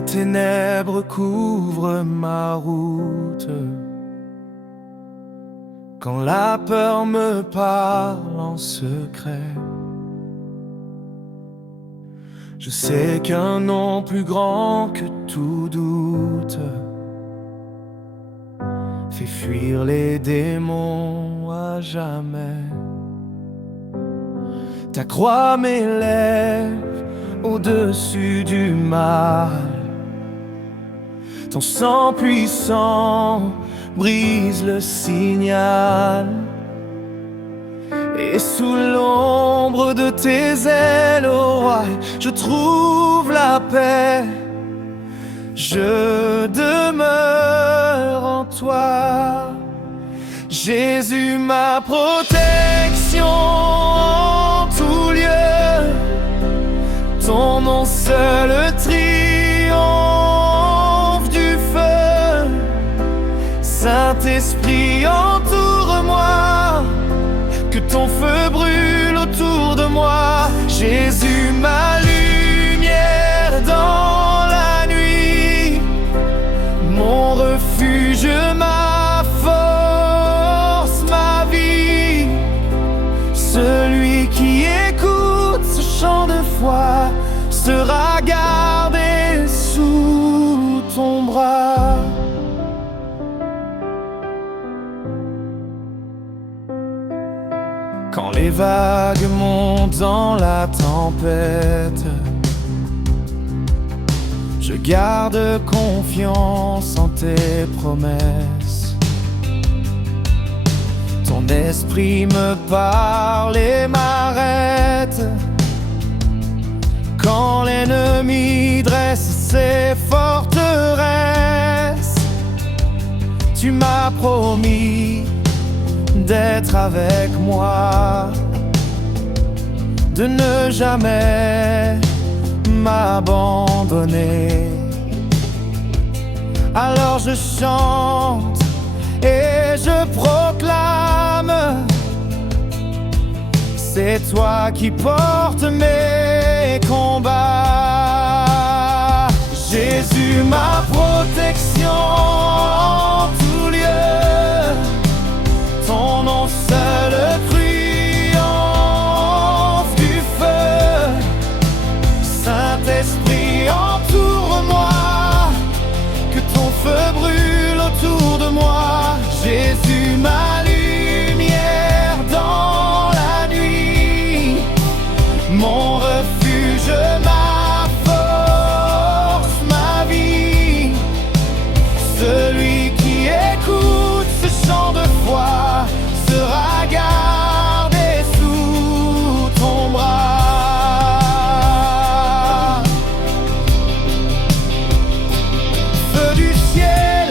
les ténèbres couvrent ma route, quand la peur me parle en secret, je sais qu'un nom plus grand que tout doute fait fuir les démons à jamais. Ta croix m'élève au-dessus du mal, ton sang puissant brise le signal, et sous l'ombre de tes ailes, ô roi, je trouve la paix. Je demeure en toi, Jésus, ma protection en tout lieu. Ton nom seul triomphe du feu. Saint-Esprit, entoure-moi, que ton feu brûle autour de moi. Jésus, ma lumière dans la nuit, mon refuge, ma force, ma vie. Celui qui écoute ce chant de foi sera gardé sous ton bras. Quand les vagues montent dans la tempête, je garde confiance en tes promesses. Ton esprit me parle et m'arrête quand l'ennemi dresse ses forteresses. Tu m'as promis d'être avec moi, de ne jamais m'abandonner. Alors je chante et je proclame, c'est toi qui portes mes combats. Jésus, ma protection en tout lieu, ton nom seul triomphe du feu. Saint-Esprit, entoure-moi, que ton feu brûle autour de moi. Jésus, ma lumière dans la nuit, mon refuge, ma force, ma vie. Celui qui écoute ce chant de foi sera gardé sous ton bras. Feu du ciel,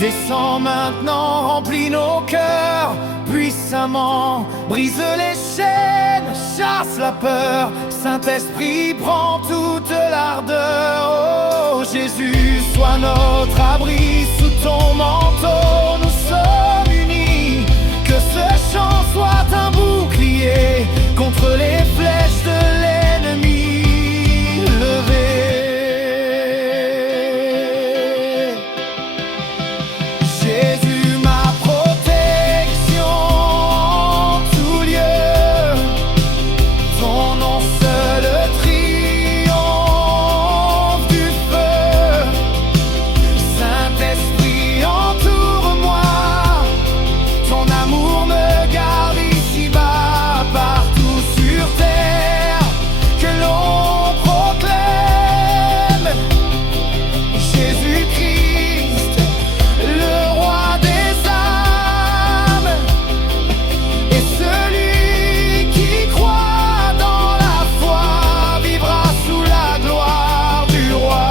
descends maintenant, remplis nos cœurs puissamment, brise les chaînes, chasse la peur. Saint-Esprit, prends toute l'ardeur. Oh Jésus, sois notre abri sous ton manteau. Nous sommes unis, que ce chant soit un bouclier contre les flèches de l'ennemi levé. Jésus, ma protection en tout lieu, ton nom seul triomphe du feu. Saint-Esprit, entoure-moi, ton amour me garde ici-bas, partout sur terre, que l'on proclame Jésus-Christ, le roi des âmes, et celui qui croit dans la foi vivra sous la gloire du roi.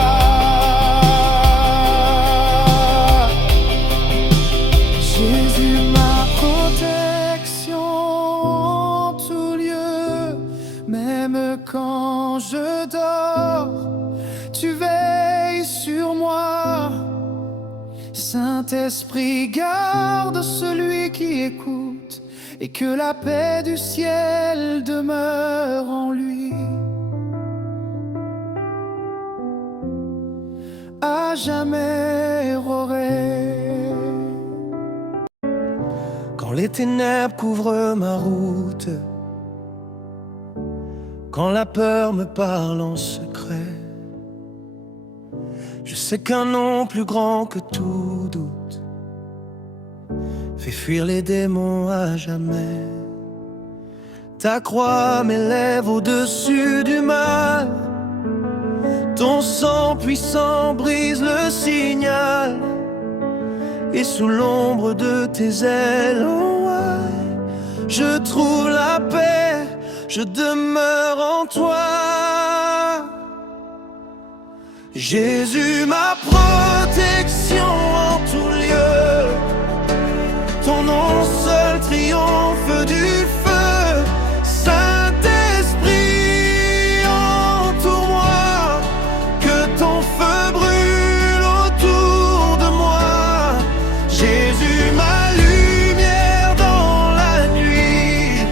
Jésus, ma protection en tout lieu, même quand je dors, tu veilles sur moi. Saint-Esprit, garde celui qui écoute, et que la paix du ciel demeure en lui. à jamais errorer. Quand les ténèbres couvrent ma route, quand la peur me parle en secret, je sais qu'un nom plus grand que tout doute fait fuir les démons à jamais. Ta croix m'élève au-dessus du mal, ton sang puissant brise le signal, et sous l'ombre de tes ailes, oh ouais, je trouve la paix, je demeure en toi. Jésus, ma protection en tout lieu, ton nom seul triomphe du feu. Saint-Esprit, entoure-moi, que ton feu brûle autour de moi. Jésus, ma lumière dans la nuit,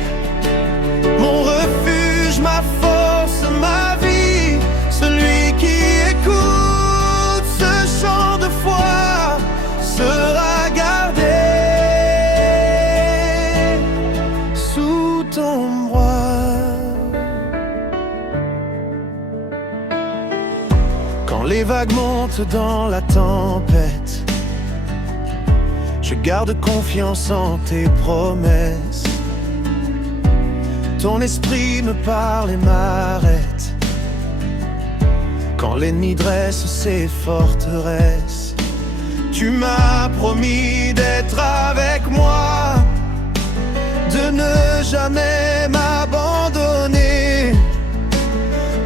mon refuge, ma force, ma vie, celui qui écoute ce chant de foi sera gardé sous ton bras. Quand les vagues montent dans la tempête, je garde confiance en tes promesses. Ton esprit me parle et m'arrête quand l'ennemi dresse ses forteresses. Tu m'as promis d'être avec moi, de ne jamais m'abandonner.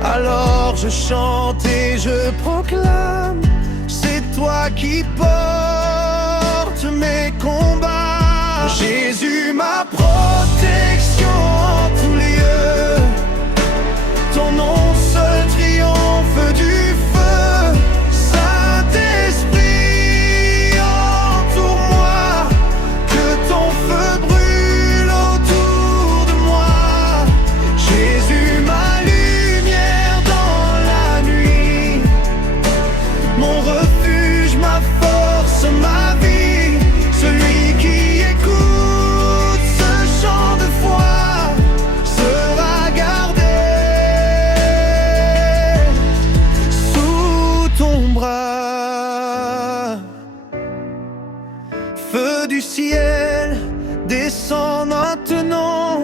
Alors je chante et je proclame, c'est toi qui portes mes combats. Jésus, ma protection en tout lieu, ton nom seul triomphe du feu. Saint-Esprit, entoure-moi, que ton feu brûle autour de moi. Jésus, ma lumière dans la nuit, mon refuge, ma force, ma vie, celui qui écoute ce chant de foi sera gardé sous ton bras. Feu du ciel, descend maintenant,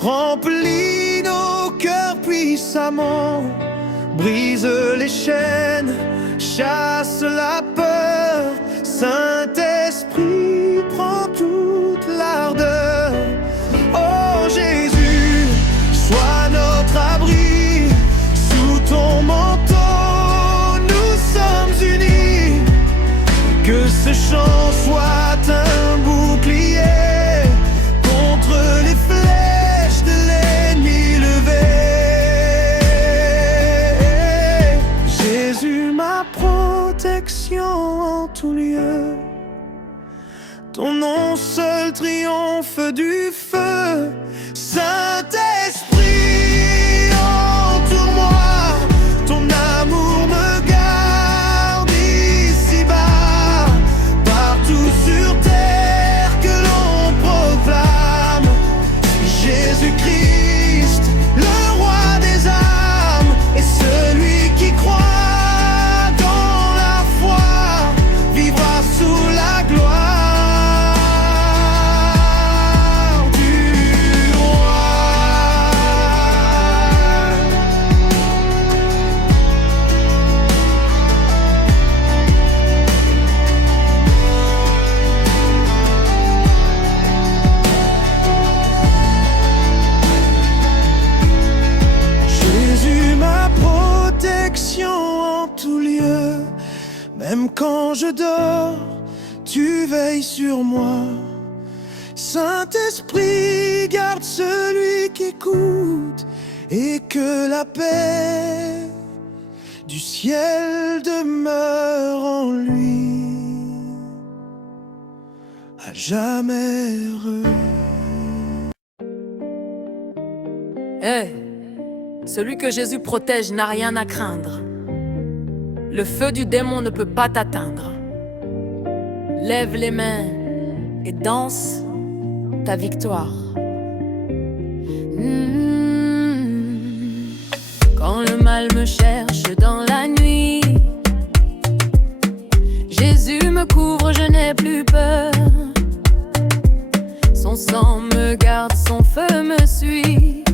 remplis nos cœurs puissamment, brise les chaînes, chasse la peur. Saint-Esprit, prends toute l'ardeur. Oh Jésus, sois notre abri, sous ton manteau nous sommes unis. Que ce chant soit un bouclier contre les flèches de l'ennemi levé. Jésus, ma protection en tout lieu, ton nom seul triomphe du feu. Saint-Esprit, entoure-moi, ton amour me garde ici-bas. Partout sur terre que l'on proclame Jésus-Christ, le roi des âmes, et celui qui croit dans la foi vivra sous la gloire du roi. Jésus, ma protection en tout lieu, même quand je dors, tu veilles sur moi. Saint-Esprit, garde celui qui écoute, et que la paix du ciel demeure en lui, à jamais heureux. Celui que Jésus protège n'a rien à craindre. Le feu du démon ne peut pas t'atteindre. Lève les mains et danse ta victoire. Quand le mal me cherche dans la nuit, Jésus me couvre, je n'ai plus peur. Son sang me garde, son feu me suit.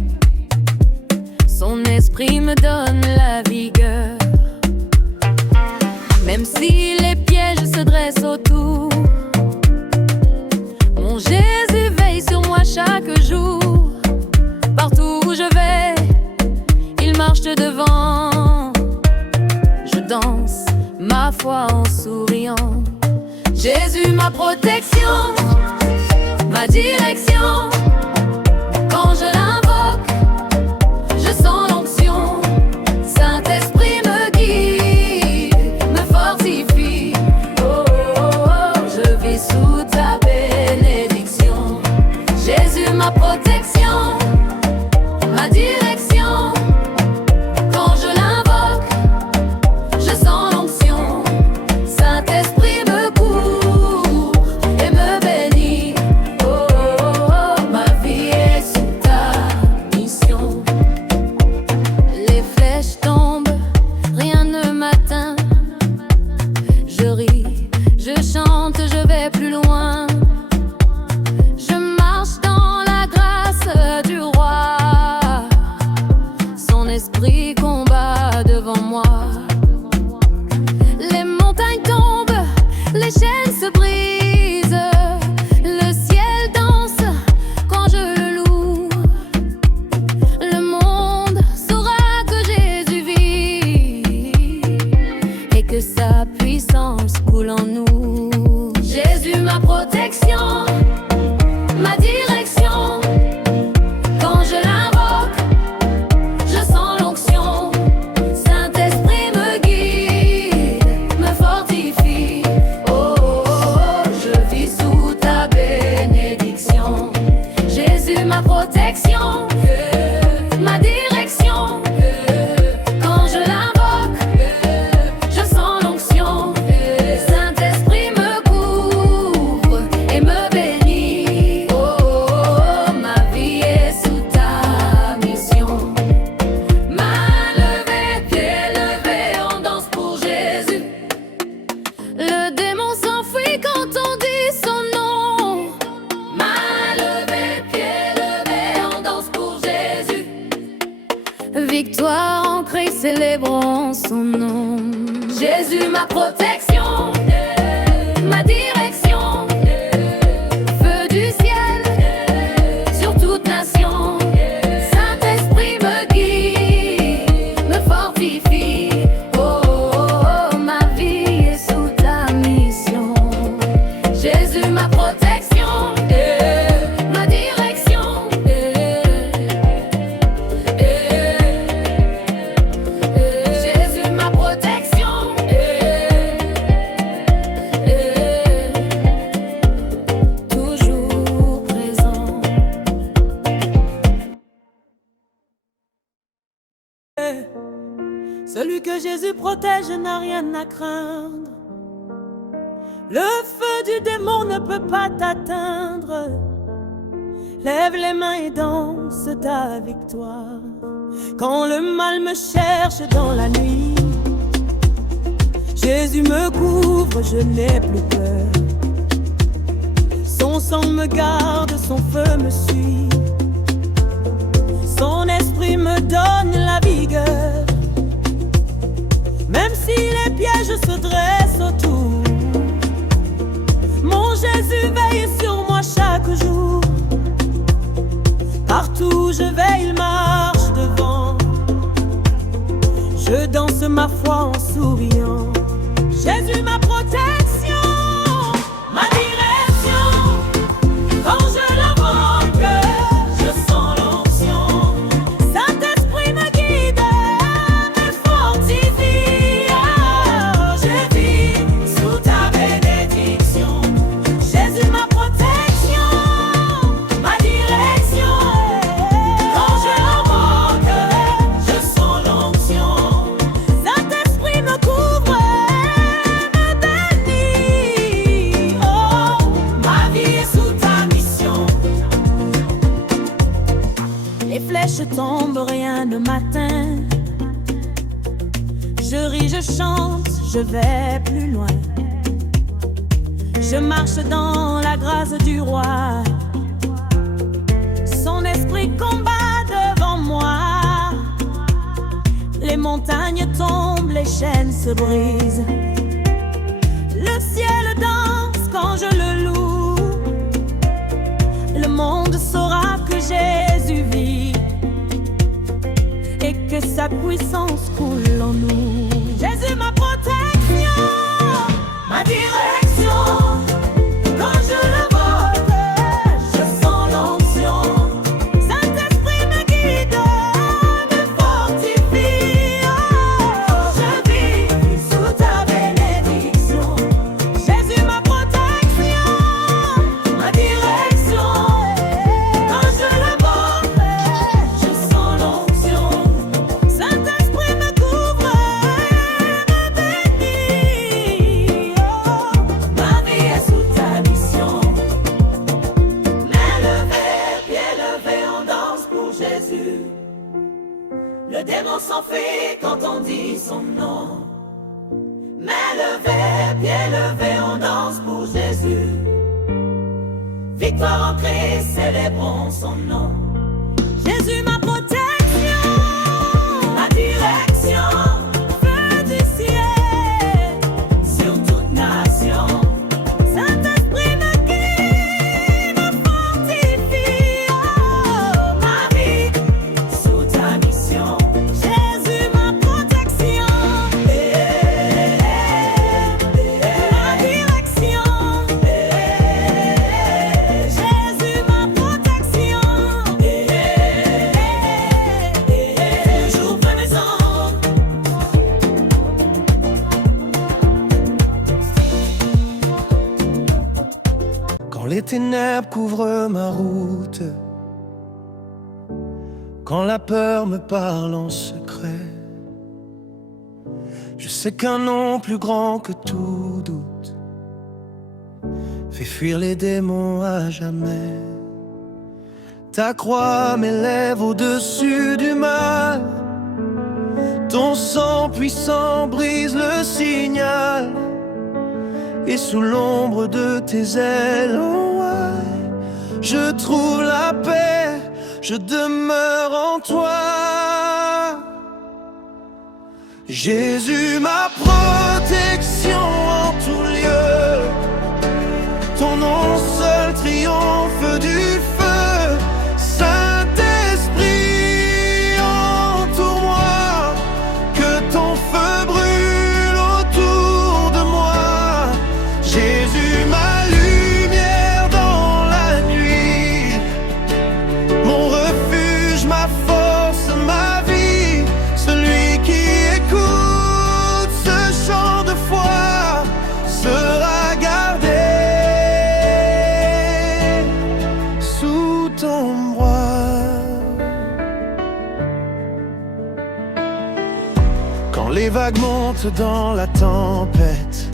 Son esprit me donne la vigueur. Même si les pièges se dressent autour, mon Jésus veille sur moi chaque jour. Partout où je vais, il marche devant. Je danse ma foi en souriant. Jésus, ma protection, ma direction. Quand je l'invoque, je sens l'onction. Saint-Esprit me guide, me fortifie. Oh, oh, oh, je vis sous ta bénédiction. Jésus, ma protection, ma direction. Quand je l'invoque, je sens l'onction. Saint-Esprit me couvre et me bénit. Oh, oh, oh, ma vie est sous ta mission. Les flèches tombent, rien ne m'atteint. Je ris, je chante, je vais plus loin. Je marche dans la grâce du roi. Son esprit combat devant moi. Les montagnes tombent, les chaînes se brisent. Le ciel danse quand je le loue. Le monde saura que Jésus vit et que sa puissance coule en nous. Jésus, ma protection, ma direction. Quand je l'invoque, je sens l'onction. Saint-Esprit me guide, me fortifie. Oh, oh, oh, je vis sous ta bénédiction. Jésus, ma protection, ma direction. Quand je l'invoque, je sens l'onction. Saint-Esprit me couvre et me bénit. Oh, oh, oh, ma vie est sous ta mission. Main levée, pieds levés, on danse pour Jésus. Le démon s'enfuit quand on dit son nom. Main levée, pieds levés, on danse pour Jésus. Victoire en Christ, célébrons son nom. Jésus, ma protection, ma direction. Feu du ciel sur toute nation. Saint-Esprit me guide, me fortifie. Oh, oh, oh, ma vie est sous ta mission. Jésus, ma protection, ma direction. Jésus, ma protection. Toujours présent. Celui que Jésus protège n'a rien à craindre. Le feu du démon ne peut pas t'atteindre. Lève les mains et danse ta victoire. Quand le mal me cherche dans la nuit, Jésus me couvre, je n'ai plus peur. Son sang me garde, son feu me suit. Son esprit me donne la vigueur. Même si les pièges se dressent autour, mon Jésus veille sur moi chaque jour. Partout où je vais, il marche devant. Je danse ma foi en souriant. Jésus, ma protection, ma direction. Quand je l'invoque, je sens l'onction. Saint-Esprit me guide, me fortifie. Oh, je vis sous ta bénédiction. Jésus, ma protection, ma direction. Quand je l'invoque, je sens l'onction. Saint-Esprit me couvre je vais plus loin. Je marche dans la grâce du roi. Son esprit combat devant moi. Les montagnes tombent, les chaînes se brisent. Le ciel danse quand je le loue. Le monde saura que Jésus vit et que sa puissance coule en nous. Jésus, ma protection, ma direction. Quand je le porte, je sens l'onction. Saint-Esprit me guide, me fortifie. Oh, je vis sous ta bénédiction. Jésus, ma protection, ma direction. Quand je le porte, je sens l'onction. Saint-Esprit me couvre et me bénit. Oh, ma vie est sous ta mission. Main levée, pieds levés, on danse pour Jésus. Le démon s'enfuit quand on dit son nom. Main levée, pieds levés, on danse pour Jésus. Victoire en Christ, célébrons son nom. Jésus, ma protection, ma direction. Feu du ciel sur toute nation. Saint-Esprit me guide, me fortifie. Oh, ma vie sous ta mission. Jésus, ma protection, ma direction. Jésus, ma protection. Toujours présent. Quand les ténèbres couvrent ma route, quand la peur me parle en secret, je sais qu'un nom plus grand que tout doute fait fuir les démons à jamais. Ta croix m'élève au-dessus du mal. Ton sang puissant brise le signal. Et sous l'ombre de tes ailes, oh ouais, je trouve la paix, je demeure en toi. Jésus, ma protection en tout lieu. Ton nom seul triomphe du feu. Saint-Esprit, entoure-moi, que ton feu brûle autour de moi. Jésus, ma lumière dans la nuit, mon refuge, ma force, ma vie. Celui qui écoute ce chant de foi sera gardé sous ton bras. Quand les vagues montent dans la tempête,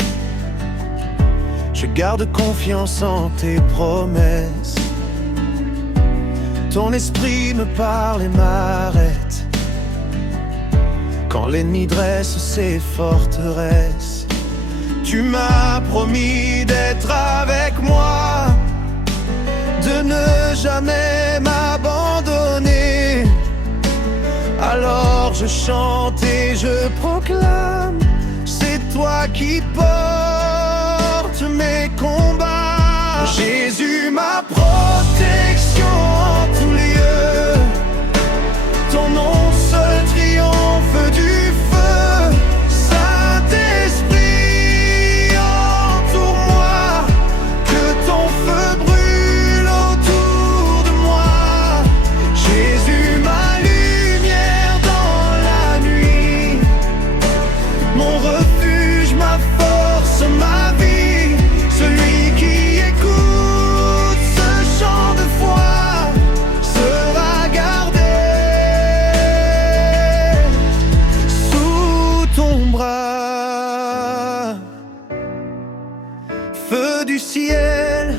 je garde confiance en tes promesses. Ton esprit me parle et m'arrête quand l'ennemi dresse ses forteresses. Tu m'as promis d'être avec moi, de ne jamais m'abandonner. Alors je chante et je proclame, c'est toi qui portes mes combats. Jésus, ma protection en tout lieu. Ton nom seul triomphe du feu. Saint-Esprit, entoure-moi, que ton feu brûle autour de moi. Jésus, ma lumière dans la nuit, mon refuge, ma force, ma vie. Celui qui écoute ce chant de foi sera gardé sous ton bras. Feu du ciel,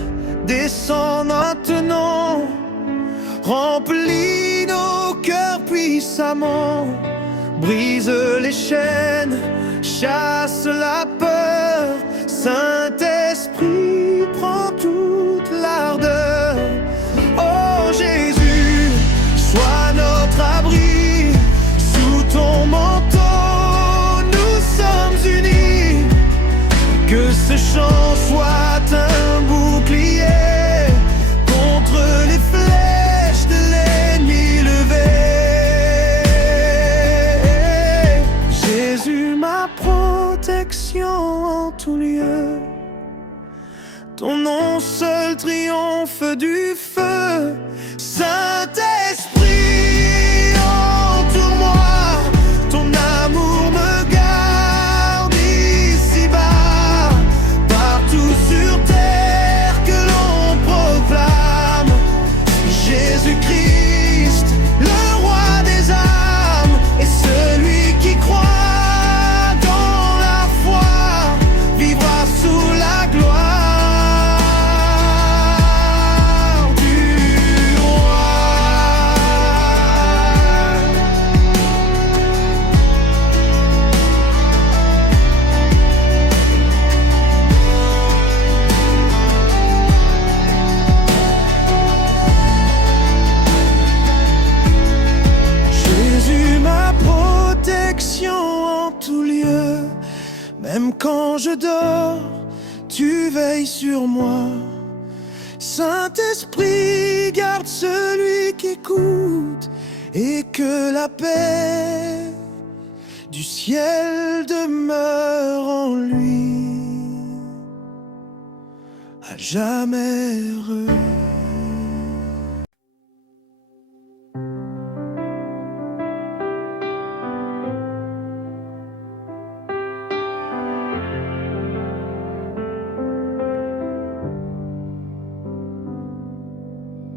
descend maintenant, remplis nos cœurs puissamment, brise les chaînes, chasse la peur. Saint-Esprit, prends toute l'ardeur. Oh Jésus, sois notre abri. Sous ton manteau, nous sommes unis. Que ce chant soit un bouclier contre les flèches de l'ennemi levé. Jésus, ma protection en tout lieu. Ton nom seul triomphe du feu. Saint-Esprit, entoure-moi. Ton amour me garde ici-bas. Partout sur terre que l'on proclame Jésus-Christ, le roi des âmes. Et celui qui croit dans la foi vivra sous la gloire. En tout lieu, même quand je dors, tu veilles sur moi. Saint-Esprit, garde celui qui écoute, et que la paix du ciel demeure en lui, à jamais heureux.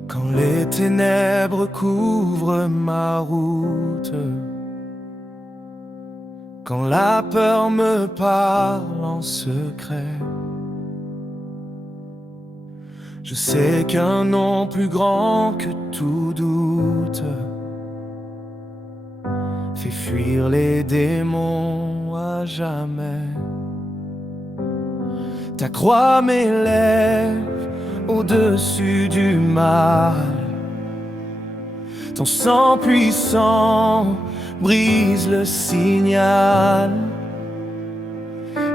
Quand les ténèbres couvrent ma route, quand la peur me parle en secret, je sais qu'un nom plus grand que tout doute fait fuir les démons à jamais. Ta croix m'élève au-dessus du mal. Ton sang puissant brise le signal.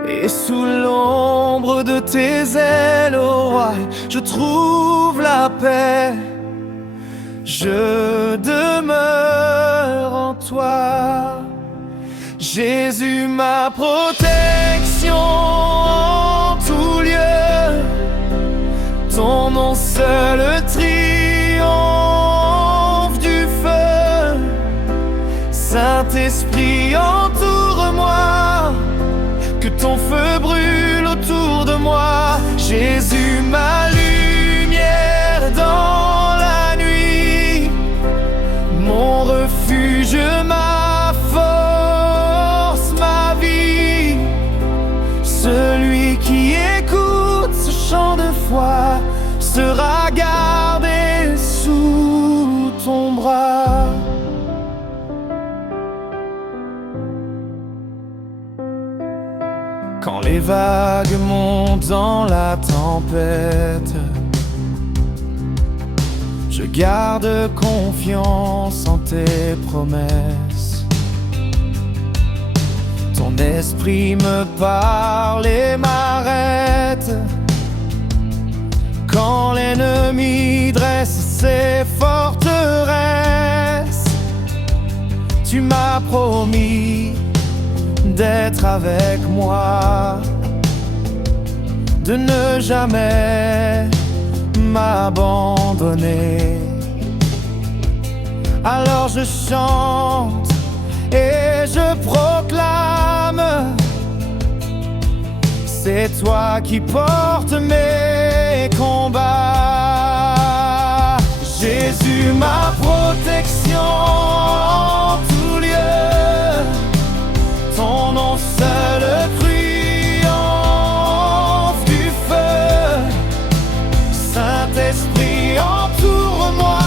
Et sous l'ombre de tes ailes, ô roi, je trouve la paix. Je demeure en toi. Jésus, ma protection en tout lieu. Ton nom seul triomphe du feu. Saint-Esprit, entoure-moi. Que ton feu brûle autour de moi. Jésus, ma lumière dans la nuit. Mon refuge, ma force, ma vie. Celui qui écoute ce chant de foi sera gardé sous ton bras. Quand les vagues montent dans la tempête, je garde confiance en tes promesses. Ton esprit me parle et m'arrête. Quand l'ennemi dresse ses forteresses, tu m'as promis d'être avec moi, de ne jamais m'abandonner. Alors je chante et je proclame, c'est toi qui portes mes combats. Jésus, ma protection en tout lieu. Ton nom seul triomphe du feu. Saint-Esprit, entoure-moi.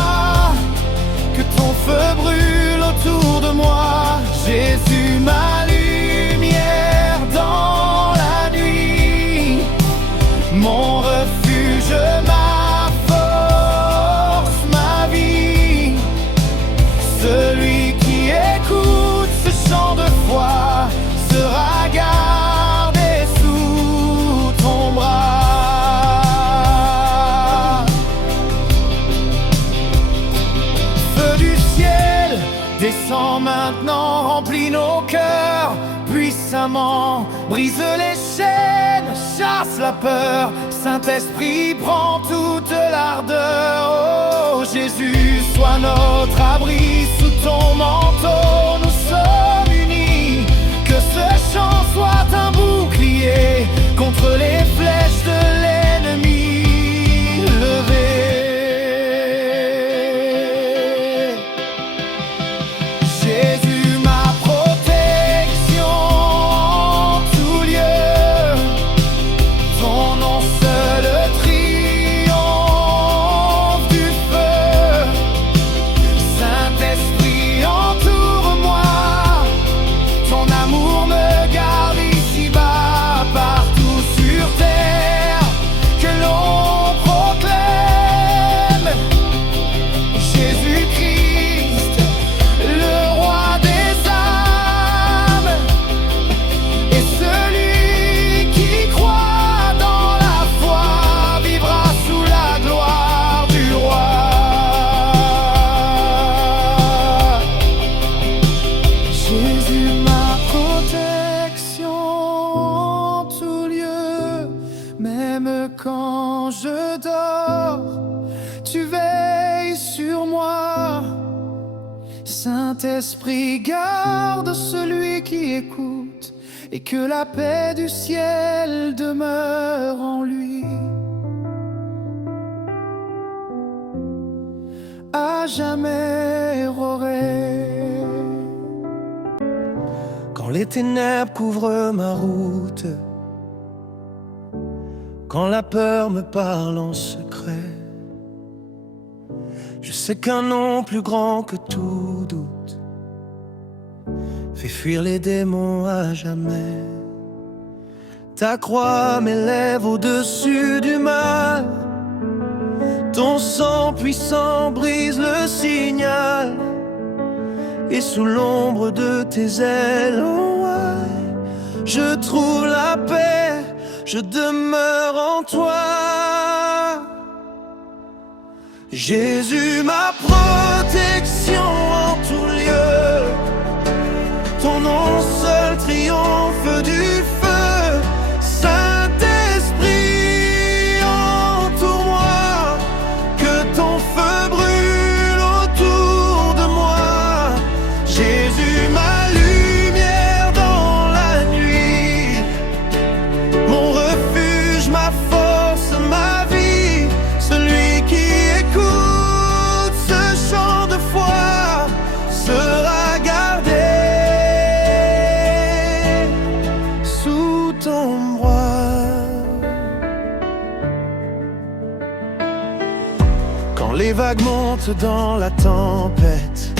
Que ton feu brûle autour de moi. Jésus, ma lumière Brise les chaînes, chasse la peur. Saint-Esprit, prends toute l'ardeur. Oh Jésus, sois notre abri. Sous ton manteau, nous sommes unis. Que ce chant soit un bouclier contre les flèches de l'ennemi. Levé, Jésus, ma protection en tout lieu. Ton nom seul triomphe du feu. Saint-Esprit, entoure-moi. Ton amour me garde ici-bas, partout sur terre, que l'on proclame Jésus-Christ, le roi des âmes, et celui qui croit dans la foi vivra sous la gloire du roi. Jésus, ma protection en tout lieu, même quand je dors, tu veilles sur moi. Saint-Esprit, garde celui qui écoute, et que la paix du ciel demeure en lui. À jamais aurait. Quand les ténèbres couvrent ma route, quand la peur me parle en secret, je sais qu'un nom plus grand que tout doute fait fuir les démons à jamais. Ta croix m'élève au-dessus du mal. Ton sang puissant brise le signal. Et sous l'ombre de tes ailes, oh ouais, je trouve la paix, je demeure en toi. Jésus, ma protection en tout lieu. Ton nom seul triomphe du feu. Saint-Esprit, entoure-moi. Que ton feu brûle autour de moi. Jésus, ma lumière dans la nuit. Mon refuge, ma force, ma vie. Celui qui écoute ce chant de foi sera gardé sous ton bras. Quand les vagues montent dans la tempête,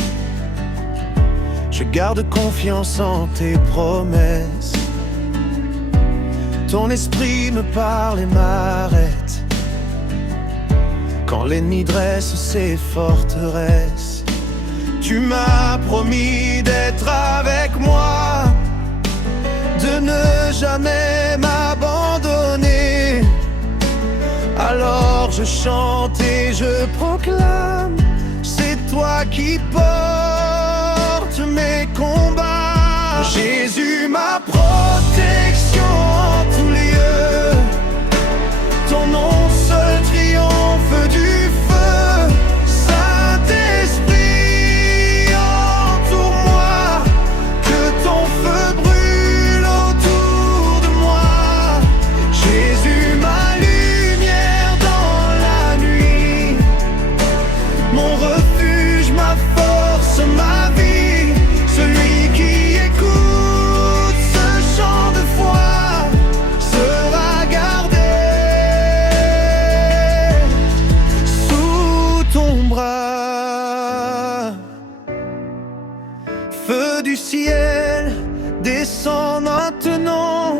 je garde confiance en tes promesses. Ton esprit me parle et m'arrête. Quand l'ennemi dresse ses forteresses, tu m'as promis d'être avec moi, de ne jamais m'abandonner. Alors je chante et je proclame, c'est toi qui portes mes combats. Jésus, ma protection en tout lieu. Ton nom seul triomphe du feu. Saint-Esprit, entoure-moi. Que ton feu brûle autour de moi. Jésus, ma lumière dans la nuit. Mon refuge, ma force, ma vie. Celui qui écoute ce chant de foi sera gardé sous ton bras. Feu du ciel, descend maintenant,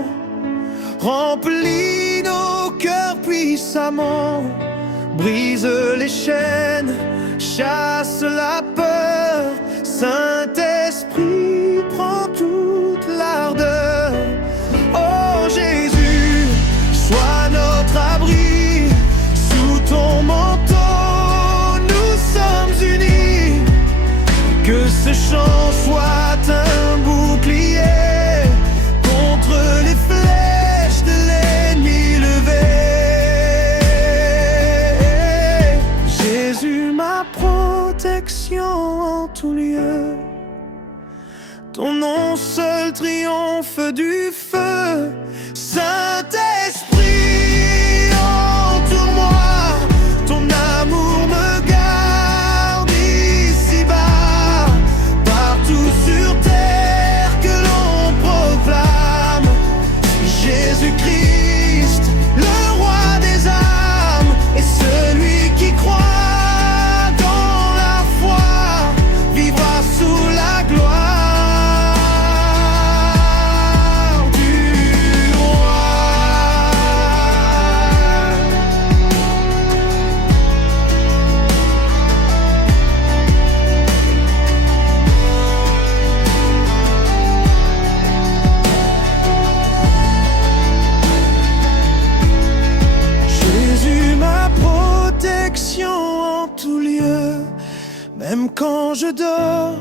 remplis nos cœurs puissamment. Brise les chaînes, chasse la peur. Saint-Esprit, prends toute l'ardeur. Oh Jésus, sois notre abri. Sous ton manteau, nous sommes unis. Que ce chant soit un bouclier contre les ton feu du feu. Saint-Esprit, entoure-moi, ton amour me garde ici-bas. Partout sur terre que l'on proclame Jésus-Christ, le roi des âmes, et celui qui croit dans la foi vivra sous la gloire du roi. Jésus, ma protection en tout lieu, même quand je dors,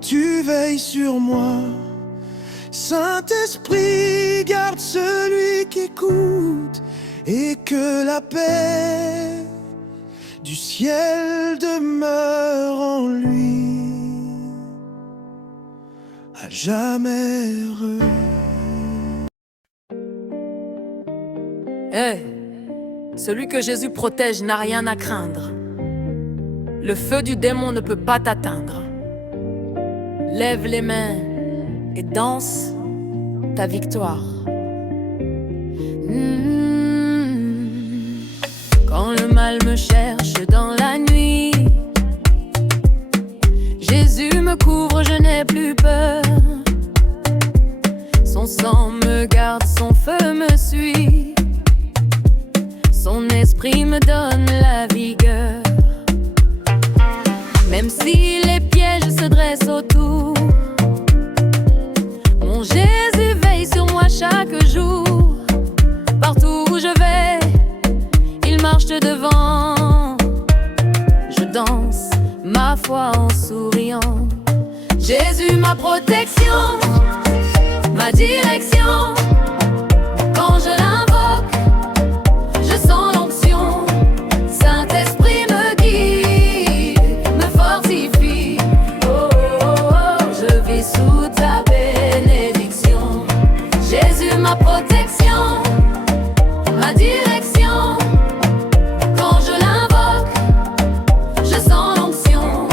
tu veilles sur moi. Saint-Esprit, garde celui qui écoute, et que la paix du ciel demeure en lui, à jamais heureux. Hey, celui que Jésus protège n'a rien à craindre. Le feu du démon ne peut pas t'atteindre. Lève les mains et danse ta victoire. Quand le mal me cherche dans la nuit, Jésus me couvre, je n'ai plus peur. Son sang me garde, son feu me suit. Son esprit me donne la vigueur. Même si les pièges se dressent autour, mon Jésus veille sur moi chaque jour. Partout où je vais, il marche devant. Je danse ma foi en souriant. Jésus, ma protection, ma direction. Quand je l'invoque, je sens l'onction. Saint-Esprit me guide, me fortifie. Oh, oh, oh, je vis sous ta bénédiction. Jésus, ma protection, ma direction. Quand je l'invoque, je sens l'onction.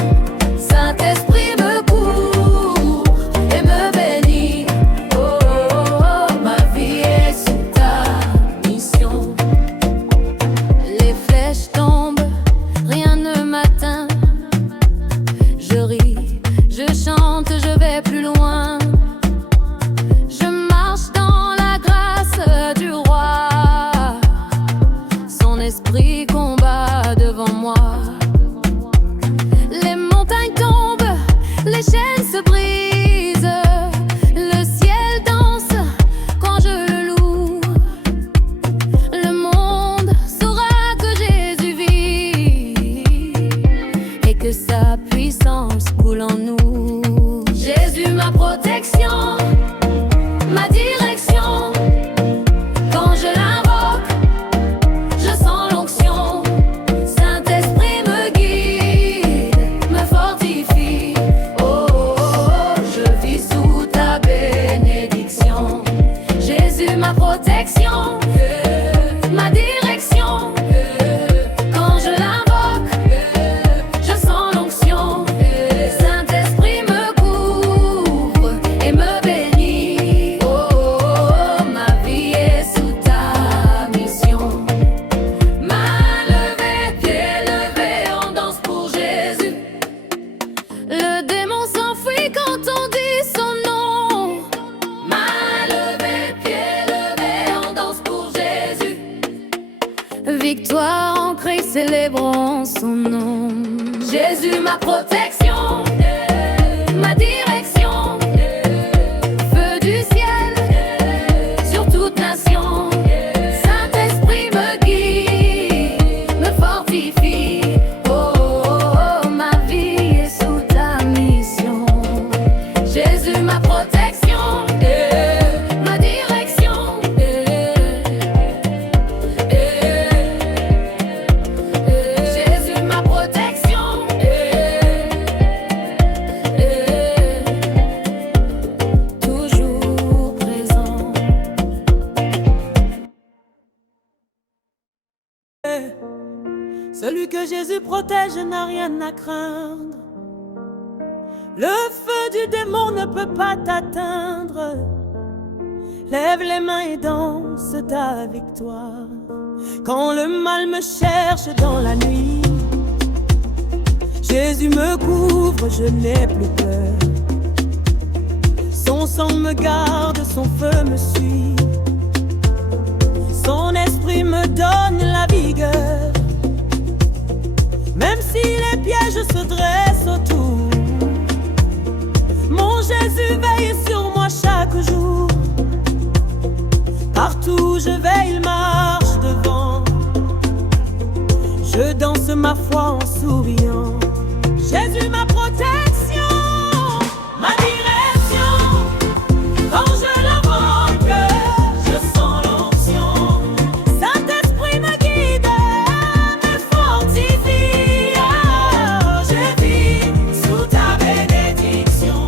Saint-Esprit me couvre et me bénit. Oh, oh, oh, ma vie est sous ta mission. Les flèches tombent, rien ne m'atteint. Je ris, je chante, je vais plus loin. Je marche dans la grâce du roi. Son esprit combat devant moi. Les montagnes tombent, les chaînes se brisent. Le ciel danse quand je le loue. Le monde saura que Jésus vit et que sa puissance coule en nous. Jésus, ma protection, ma direction. Quand je l'invoque, je sens l'onction. Saint-Esprit me guide, me fortifie. Oh, oh, oh, je vis sous ta bénédiction. Jésus, ma protection, ma direction. Quand je l'invoque, je sens l'onction. Saint-Esprit me couvre et me bénit. Oh, oh, oh, ma vie est sous ta mission. Main levée, pied levé, on danse pour Jésus. Le démon s'enfuit quand on dit son nom. Main levée, pied levé, on danse pour Jésus. Victoire en Christ, célébrons son nom. Jésus, ma protection, ma direction. Feu du ciel sur toute nation. Saint-Esprit me guide, me fortifie. Oh, oh, oh, ma vie est sous ta mission. Jésus, ma protection, ma direction. Jésus, ma protection. Celui que Jésus protège n'a rien à craindre. Le feu du démon ne peut pas t'atteindre. Lève les mains et danse ta victoire. Quand le mal me cherche dans la nuit, Jésus me couvre, je n'ai plus peur. Son sang me garde, son feu me suit. Son esprit me donne la vigueur. Même si les pièges se dressent autour, mon Jésus veille sur moi chaque jour. Partout où je vais, il marche devant. Je danse ma foi en souriant. Jésus, ma protection, ma direction. Quand je l'invoque, je sens l'onction. Saint-Esprit me guide, me fortifie. Oh, je vis sous ta bénédiction.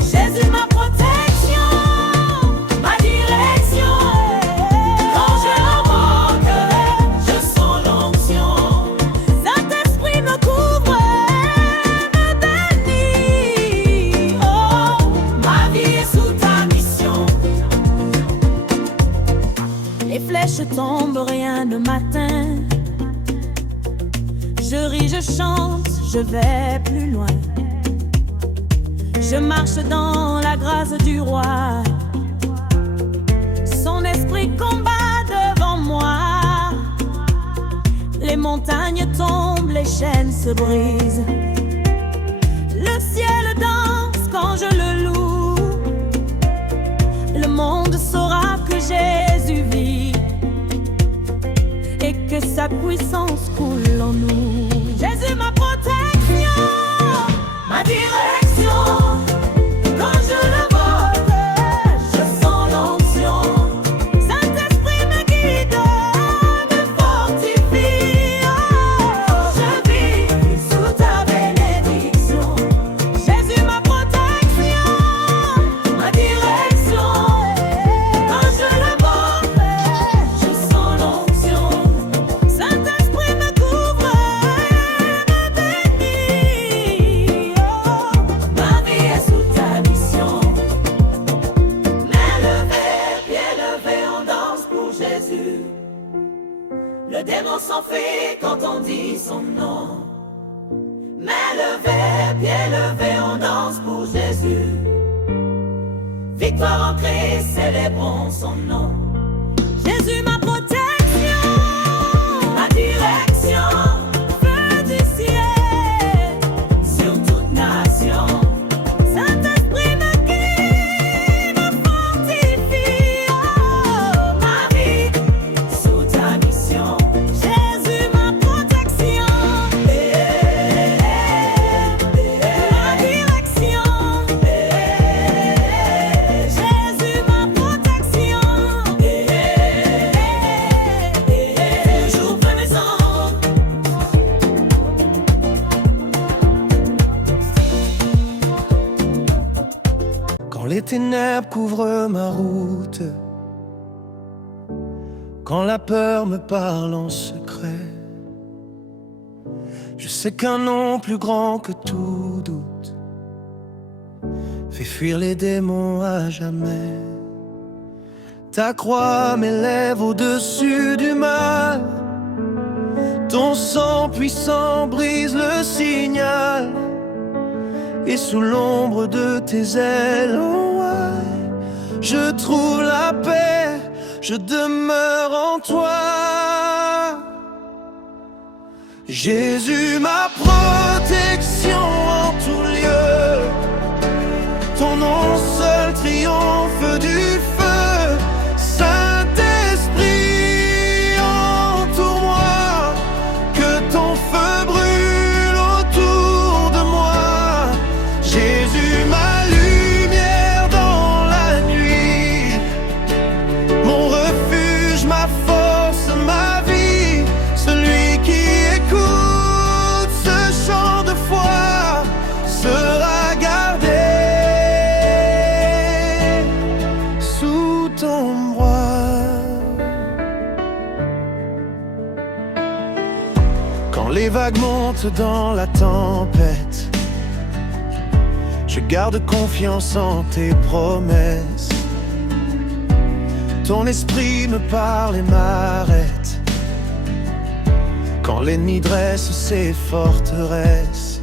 Jésus, ma protection, ma direction. Quand je l'invoque, je sens l'onction. Saint-Esprit me couvre, me bénit. Oh, ma vie est sous ta mission. Les flèches tombent, rien ne m'atteint. Je ris, je chante, je vais plus loin. Je marche dans la grâce du roi. Son esprit combat devant moi. Les montagnes tombent, les chaînes se brisent. Le ciel danse quand je le loue. Le monde saura que Jésus vit et que sa puissance coule en nous. Jésus, ma protection, ma direction. Quand je l'invoque, je sens l'onction. Saint-Esprit me guide, me fortifie. Oh, je vis sous ta bénédiction. Jésus, ma protection, ma direction. Quand je l'invoque, je sens l'onction. Saint-Esprit me couvre, me bénit. Oh, ma vie est sous ta mission. Main levée, pieds levés, on danse pour Jésus. Le démon s'enfuit quand on dit son nom. Main levée, pieds levés, on danse pour Jésus. Victoire en Christ, célébrons son nom. Jésus, ma protection, ma direction. Feu du ciel sur toute nation. Saint-Esprit me guide, me fortifie. Oh, ma vie sous ta mission. Jésus, ma protection, ma direction. Jésus, ma protection, toujours présent. Quand les ténèbres couvrent ma route, quand la peur me parle en secret, je sais qu'un nom plus grand que tout doute fait fuir les démons à jamais. Ta croix m'élève au-dessus du mal. Ton sang puissant brise le signal. Et sous l'ombre de tes ailes, oh ouais, je trouve la paix, je demeure en toi. Jésus, ma protection en tout lieu. Ton nom seul triomphe du feu. Saint-Esprit, entoure-moi, que ton feu brûle autour de moi. Jésus, ma lumière dans la nuit, mon refuge, ma force, ma vie. Celui qui écoute ce chant de foi sera gardé sous les vagues montent dans la tempête, je garde confiance en tes promesses. Ton esprit me parle et m'arrête quand l'ennemi dresse ses forteresses.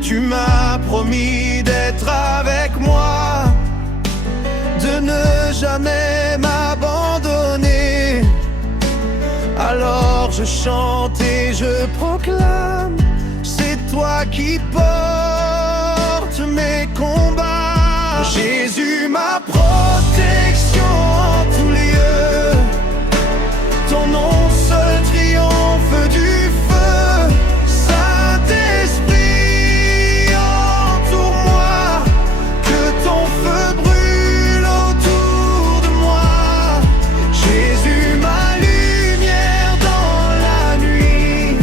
Tu m'as promis d'être avec moi, de ne jamais m'abandonner. Alors je chante et je proclame, c'est toi qui portes mes combats. Jésus, ma protection en tout lieu, ton nom seul triomphe du feu. Saint-Esprit, entoure-moi, que ton feu brûle autour de moi. Jésus, ma lumière dans la nuit,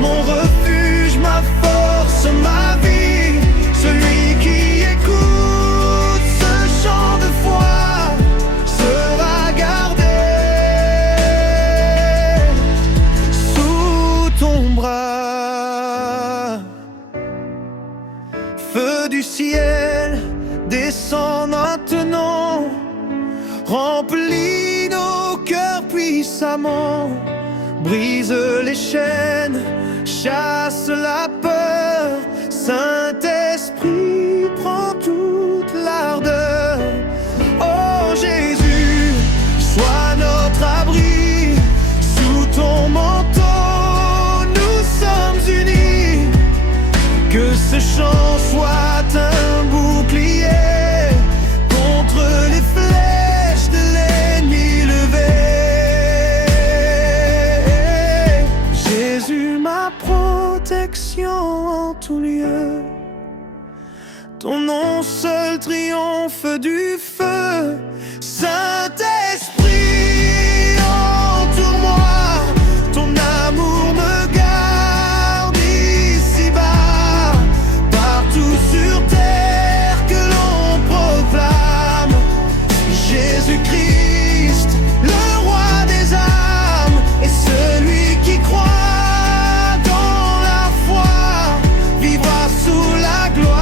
mon refuge, ma force, ma vie. Celui qui écoute ce chant de foi sera gardé sous ton bras. Feu du ciel, descends maintenant, remplis nos cœurs puissamment. Brise les chaînes, chasse la peur. Saint-Esprit, prends toute l'ardeur. Oh Jésus, sois notre abri. Sous ton manteau, nous sommes unis. Que ce chant soit un bouclier contre les flèches de l'ennemi levé. Jésus, ma protection en tout lieu, ton nom seul triomphe du feu. Saint-Esprit, entoure-moi, ton amour me garde ici-bas. Partout sur terre que l'on proclame Jésus-Christ, le roi des âmes, et celui qui croit dans la foi vivra sous la gloire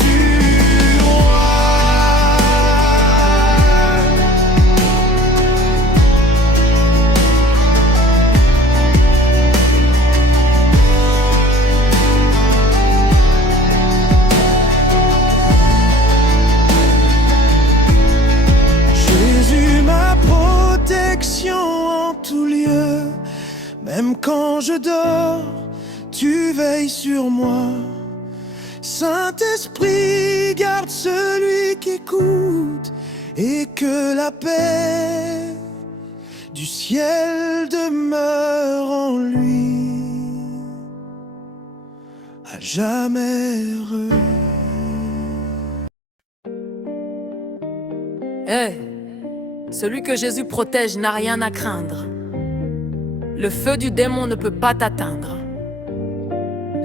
du roi. Jésus, ma protection en tout lieu, même quand je dors, tu veilles sur moi. Saint-Esprit, garde celui qui écoute, et que la paix du ciel demeure en lui, à jamais heureux. Hey, celui que Jésus protège n'a rien à craindre. Le feu du démon ne peut pas t'atteindre.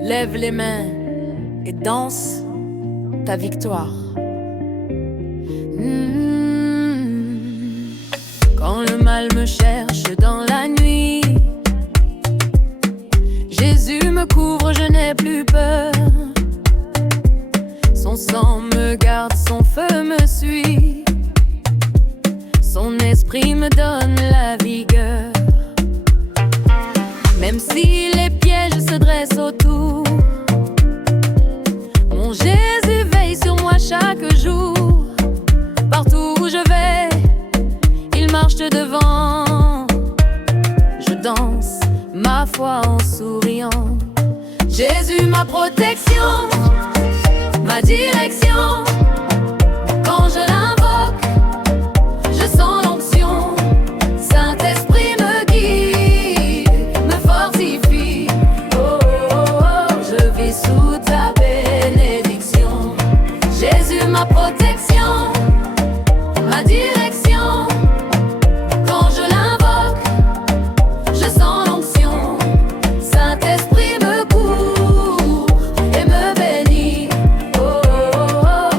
Lève les mains et danse ta victoire. Quand le mal me cherche dans la nuit, Jésus me couvre, je n'ai plus peur. Son sang me garde, son feu me suit. Son esprit me donne la vigueur. Même si les pièges se dressent autour, mon Jésus veille sur moi chaque jour. Partout où je vais, il marche devant. Je danse ma foi en souriant. Jésus, ma protection, ma direction. Quand je l'invoque, je sens l'onction. Saint-Esprit me guide, me fortifie. Oh, oh, oh, je vis sous ta bénédiction. Jésus, ma protection, ma direction. Quand je l'invoque, je sens l'onction. Saint-Esprit me couvre et me bénit. Oh, oh, oh,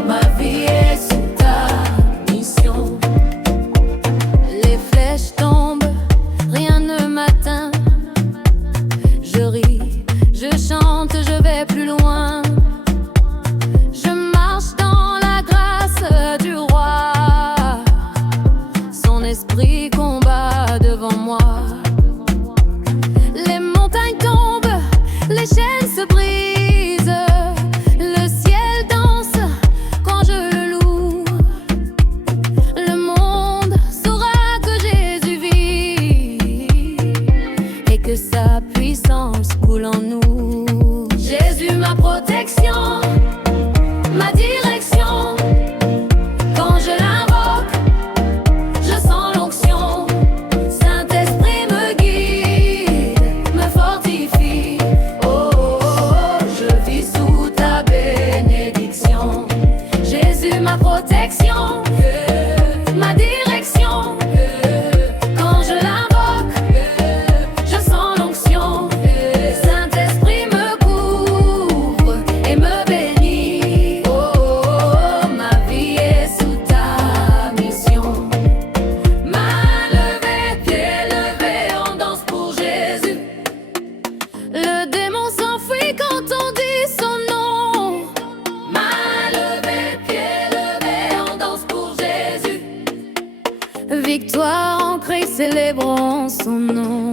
victoire en Christ, célébrons son nom.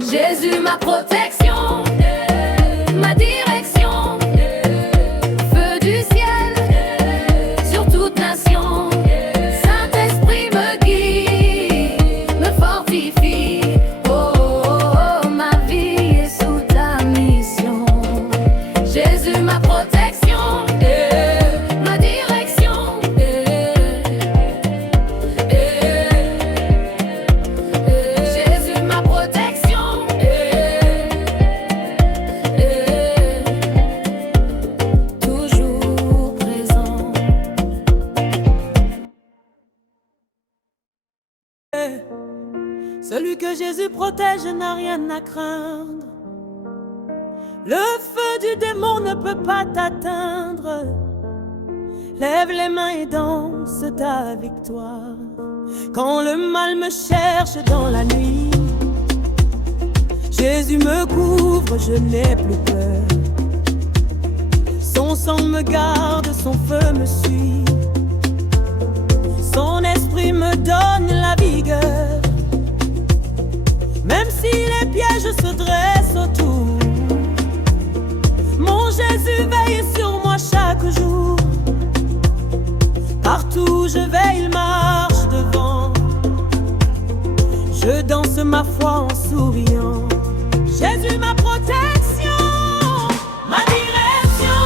Jésus, ma protection, ma direction, feu du ciel, sur toute nation. Saint-Esprit me guide, me fortifie. Oh, oh, oh, ma vie est sous ta mission. Jésus, ma protection, ma direction, Jésus, ma protection, toujours présent. Celui que Jésus protège n'a rien à craindre. Le feu du démon ne peut pas t'atteindre. Lève les mains et danse ta victoire. Quand le mal me cherche dans la nuit, Jésus me couvre, je n'ai plus peur. Son sang me garde, son feu me suit. Son esprit me donne la vigueur. Même si les pièges se dressent autour, mon Jésus veille sur moi chaque jour. Partout où je vais, il marche devant. Je danse ma foi en souriant. Jésus, ma protection, ma direction.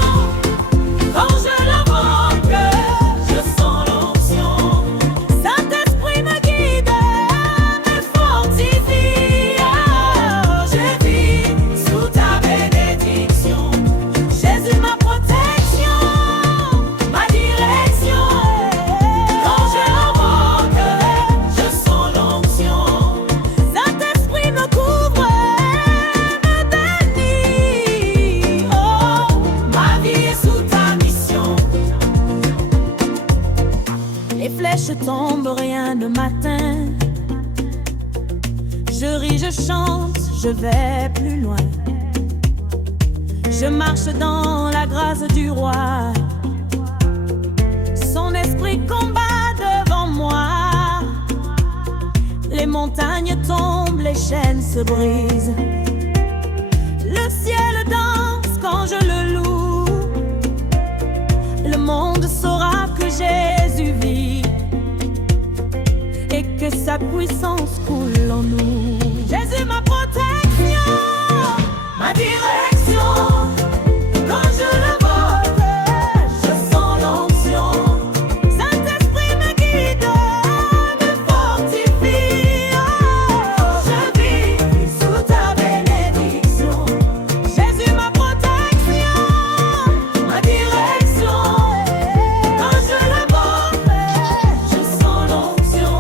Quand je l'invoque, je sens l'onction. Saint-Esprit me guide, me fortifie. Oh, je vis sous ta bénédiction. Jésus, ma protection, ma direction. Quand je l'invoque, je sens l'onction. Saint-Esprit me couvre, me bénit. Oh, ma vie est sous ta mission. Les flèches tombent, rien ne m'atteint. Je ris, je chante, je vais plus loin. Je marche dans la grâce du roi. Son esprit combat devant moi. Les montagnes tombent, les chaînes se brisent. Le ciel danse quand je le loue. Le monde saura que Jésus vit et que sa puissance coule en nous. Jésus, ma protection, ma direction. Quand je l'invoque, je sens l'onction. Saint-Esprit me guide, me fortifie. Oh, je vis sous ta bénédiction. Jésus, ma protection, ma direction. Quand je l'invoque, je sens l'onction.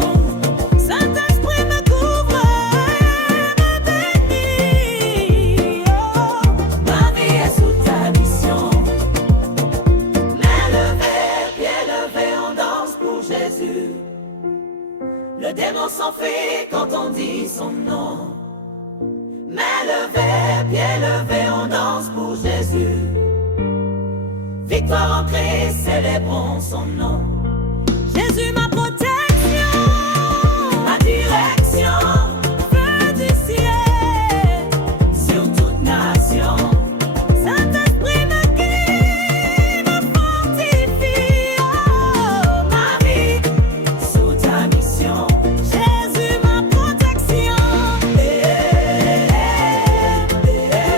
Saint-Esprit me couvre, me bénit. Oh, ma vie est sous ta mission. Main levée, pied levé, on danse pour Jésus. Le démon s'enfuit quand on dit son nom. Main levée, pied levé, on danse pour Jésus. Victoire en Christ, célébrons son nom. Jésus, ma protection, ma direction, feu du ciel, sur toute nation. Saint-Esprit me guide, me fortifie. Oh, ma vie sous ta mission. Jésus, ma protection,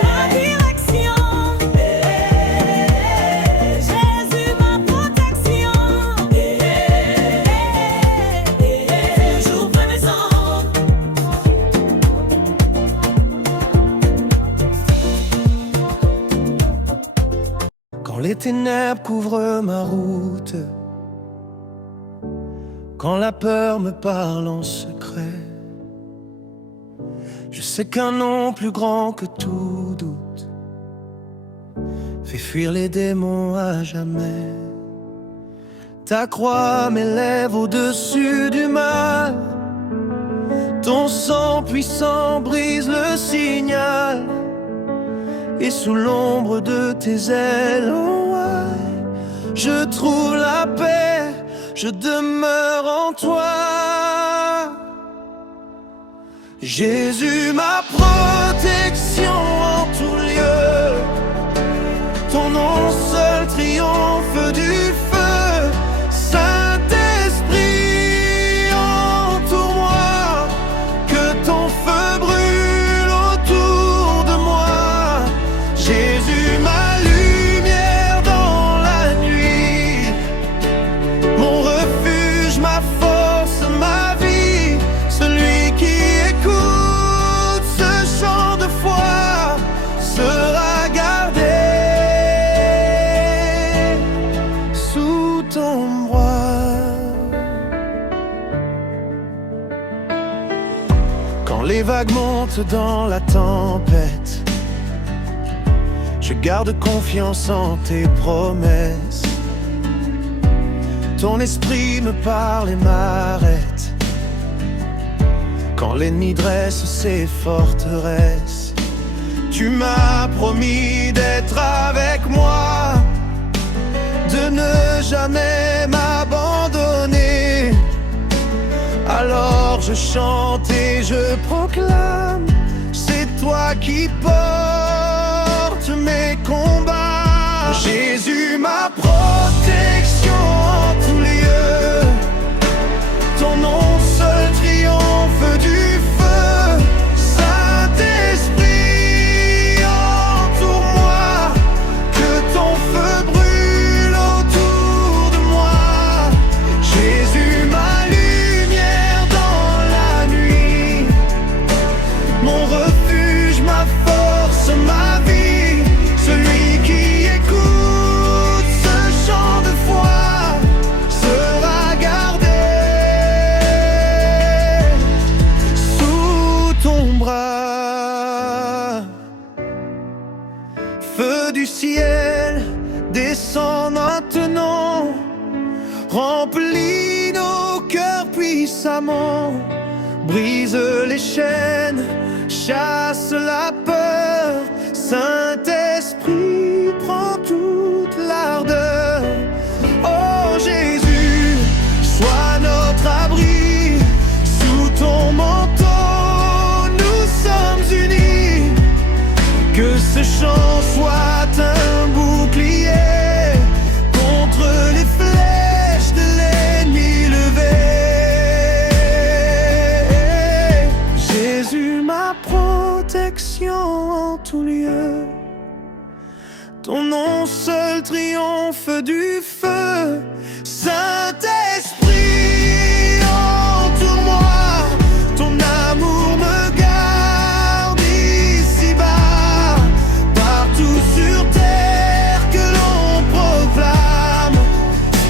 ma direction. Jésus, ma protection, toujours présent. Quand les ténèbres couvrent ma route, quand la peur me parle en secret, je sais qu'un nom plus grand que tout doute fait fuir les démons à jamais. Ta croix m'élève au-dessus du mal. Ton sang puissant brise le signal. Et sous l'ombre de tes ailes, oh ouais, je trouve la paix, je demeure en toi. Jésus, ma protection en tout lieu, ton nom seul triomphe du feu. Saint-Esprit, entoure-moi, que ton feu brûle autour de moi. Jésus, ma lumière dans la nuit, mon refuge, ma force, ma vie, celui qui écoute ce chant de foi sera gardé sous ton bras. Quand les vagues montent dans la tempête, je garde confiance en tes promesses. Ton esprit me parle et m'arrête quand l'ennemi dresse ses forteresses. Tu m'as promis d'être avec moi, de ne jamais m'abandonner. Alors je chante et je proclame, c'est toi qui portes mes combats. Jésus, ma protection en tout lieu, ton nom seul triomphe du feu. Saint-Esprit, entoure-moi, que ton feu brûle autour de moi. Jésus, ma lumière dans la nuit, mon refuge, ma force, ma vie, celui qui écoute ce chant de foi sera gardé sous ton bras. Feu du ciel, descend maintenant, remplis nos cœurs puissamment, brise les chaînes, chasse la peur. Saint-Esprit, prends toute l'ardeur. Oh Jésus, sois notre abri, sous ton manteau nous sommes unis. Que ce chant soit un bouclier contre les flèches de l'ennemi levé. Jésus, ma protection en tout lieu, ton nom seul triomphe du feu. Saint-Esprit, entoure-moi, ton amour me garde ici-bas. Partout sur terre que l'on proclame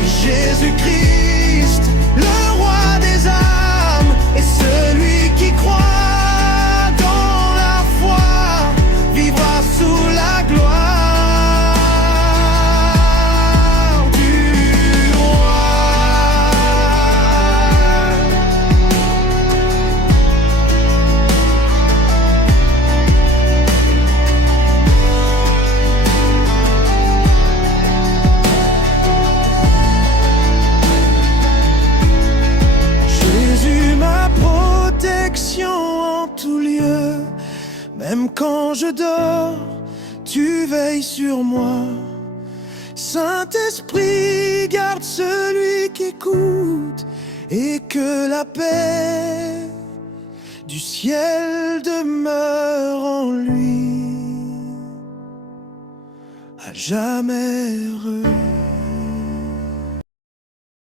Jésus-Christ, le roi des âmes, et celui qui croit dans la foi vivra sous la gloire du roi. Jésus, ma protection en tout lieu, même quand je dors, tu veilles sur moi. Saint-Esprit, garde celui qui écoute, et que la paix du ciel demeure en lui, à jamais heureux.